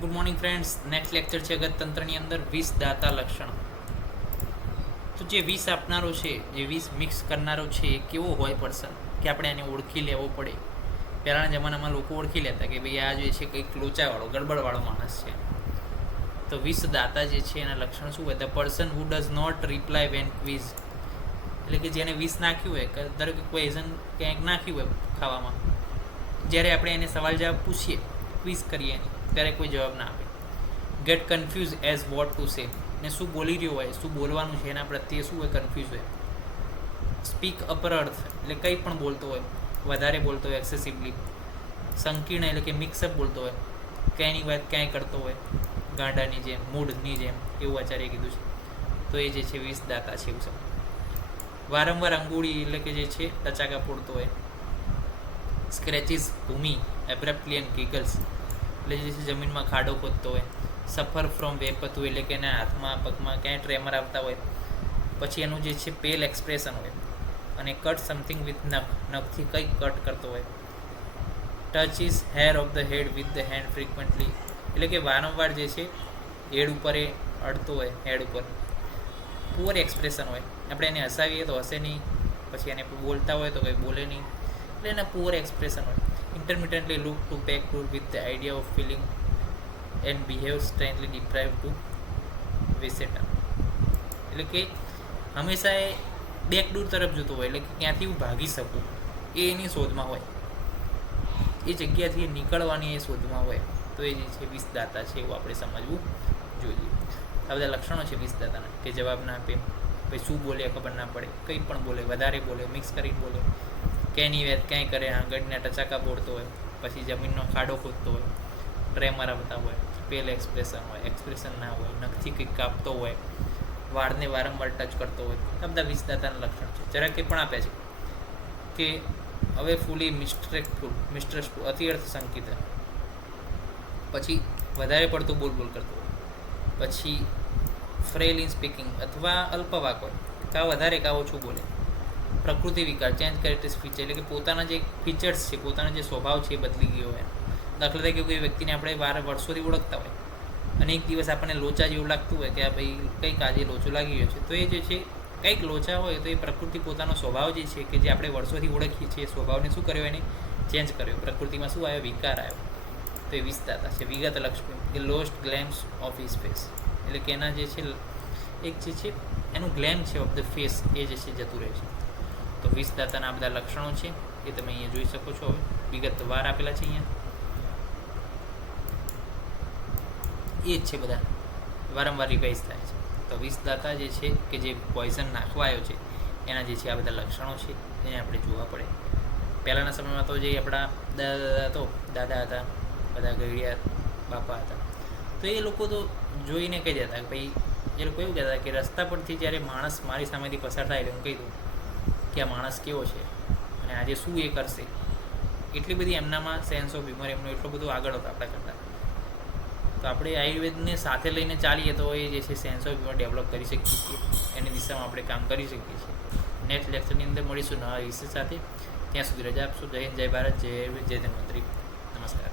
Good morning friends. Next lecture છે અગત્યતંત્રની અંદર 20 દાતા લક્ષણો. તો જે 20 આપનારો છે, જે 20 મિક્સ કરનારો છે, એ કેવો હોય પર્સન કે આપણે એને ઓળખી લેવો પડે. પહેલાંના જમાનામાં લોકો ઓળખી લેતા કે ભાઈ આ જે છે કંઈક લોચાવાળો ગડબડવાળો માણસ છે. તો 20 દાતા જે છે એના લક્ષણ શું હોય? The person who does not reply when quiz, એટલે કે જેને 20 નાખ્યું હોય, ધારો કે કોઈ એઝન ક્યાંક નાખ્યું હોય ખાવામાં, જ્યારે આપણે એને સવાલ જવાબ પૂછીએ, ક્વિઝ કરીએ એની, ત્યારે કોઈ જવાબ ના આપે. Get confuse as what to say, ને શું બોલી રહ્યો હોય, શું બોલવાનું છે એના પ્રત્યે શું હોય, કન્ફ્યુઝ હોય. સ્પીક અપર અર્થ, એટલે કંઈ પણ બોલતો હોય, વધારે બોલતો હોય, એક્સેસિવલી. સંકીર્ણ એટલે કે મિક્સઅપ બોલતો હોય, ક્યાંયની વાત ક્યાંય કરતો હોય, ગાંડાની જેમ, મૂઢની જેમ, એવું આચાર્ય કીધું છે. તો એ જે છે 20 દાતા છે એવું સમજ. વારંવાર અંગુળી એટલે કે જે છે ટચાકા ફોડતો હોય. સ્ક્રેચિસ ભૂમિ એબ્રપ્ટલી એન્ડ ગીગલ્સ, એટલે જે છે જમીનમાં ખાડો ખોદતો હોય. સફર ફ્રોમ વેપતું, એટલે કે એના હાથમાં પગમાં ક્યાંય ટ્રેમર આવતા હોય. પછી એનું જે છે પેલ એક્સપ્રેશન હોય. અને કટ સમથિંગ વિથ નખ, નખથી કંઈક કટ કરતો હોય. Touch is hair of the head with the hand frequently, એટલે કે વારંવાર જે છે હેડ ઉપર એ અડતો હોય, હેડ ઉપર. પુઅર એક્સપ્રેશન હોય, આપણે એને હસાવીએ તો હસે નહીં, પછી એને બોલતા હોય તો કંઈ બોલે નહીં, એટલે એના પુઅર એક્સપ્રેશન હોય. Intermittently look to back to with the idea of feeling and behave strengthly deprive to વિસેટા, એટલે કે હંમેશા એ બેક ડોર તરફ જતો હોય, એટલે કે ક્યાંથી હું ભાગી શકું એ એની શોધમાં હોય, એ જગ્યાથી નીકળવાની એ શોધમાં હોય. તો એ જે છે 20 દાતા છે એવું આપણે સમજવું જોઈએ. આ બધા લક્ષણો છે 20 દાતાના, કે જવાબ ના આપે, પછી શું બોલે ખબર ના પડે, કંઈ પણ બોલે, વધારે બોલે, મિક્સ કરીને બોલે, ક્યાંયની વાત ક્યાંય કરે, આંગળીના ટચાકા બોલતો હોય, પછી જમીનનો ખાડો ખોદતો હોય, ટ્રેમર આવતા હોય, પેલ એક્સપ્રેશન હોય, એક્સપ્રેશન ના હોય, નખથી કંઈક કાપતો હોય, વાળને વારંવાર ટચ કરતો હોય. આ બધા 20 દાતાના લક્ષણ છે. જરા કંઈ પણ આપે છે કે હવે ફૂલી મિસ્ટ્રેસફુલ, અતિ અર્થ સંકિત, પછી વધારે પડતું બોલ કરતો હોય, પછી ફ્રેલ ઇન સ્પીકિંગ, અથવા અલ્પવાક હોય, કાં વધારે કાં ઓછું બોલે. પ્રકૃતિ વિકાર, ચેન્જ કેરેક્ટર્સ ફીચર, એટલે કે પોતાના જે ફીચર્સ છે, પોતાનો જે સ્વભાવ છે એ બદલી ગયો હોય. દાખલા તરીકે કોઈ વ્યક્તિને આપણે વર્ષોથી ઓળખતા હોય, અને એક દિવસ આપણને લોચા જેવું લાગતું હોય કે આ ભાઈ કંઈક આજે લોચો લાગી ગયો છે, તો એ જે છે કંઈક લોચા હોય, તો એ પ્રકૃતિ પોતાનો સ્વભાવ જે છે કે જે આપણે વર્ષોથી ઓળખીએ છીએ, એ સ્વભાવને શું કર્યો, એને ચેન્જ કર્યો. પ્રકૃતિમાં શું આવ્યો? વિકાર આવ્યો. તો એ 20 દાતા છે. વિગત લક્ષણ, એ લોસ્ટ ગ્લેમ્સ ઓફ હિઝ ફેસ, એટલે કે એના જે છે એક જે છે એનું ગ્લેમ છે ઓફ ધ ફેસ, એ જે છે જતું રહે છે. તો 20 દાતાના આ બધા લક્ષણો છે, એ તમે અહીંયા જોઈ શકો છો. હવે વિગતવાર આપેલા છે અહીંયા, એ જ છે, બધા વારંવાર રિવાઇઝ થાય છે. તો 20 દાતા જે છે કે જે પોઈઝન નાખવા આવ્યો છે, એના જે છે આ બધા લક્ષણો છે, એને આપણે જોવા પડે. પહેલાંના સમયમાં તો જે આપણા દાદા હતા, બધા ગઈડિયા બાપા હતા, તો એ લોકો તો જોઈને કહી દેતા કે ભાઈ, એ લોકો એવું કહેતા કે રસ્તા પરથી જ્યારે માણસ મારી સામેથી પસાર થાય એટલે હું કહી દઉં કે આ માણસ કેવો છે અને આજે શું એ કરશે. એટલી બધી એમનામાં સેન્સ ઓફ હ્યુમર એમનો એટલો બધો આગળ હતો આપણા કરતાં. તો આપણે આયુર્વેદને સાથે લઈને ચાલીએ તો એ જે છે સેન્સ ઓફ હ્યુમર ડેવલપ કરી શકીએ છીએ, એની દિશામાં આપણે કામ કરી શકીએ છીએ. નેક્સ્ટ લેક્ચરની અંદર મળીશું નવા વિષય સાથે. ત્યાં સુધી રજા આપશો. જય હિન્દ, જય ભારત, જય ધન્વંતરી. નમસ્કાર.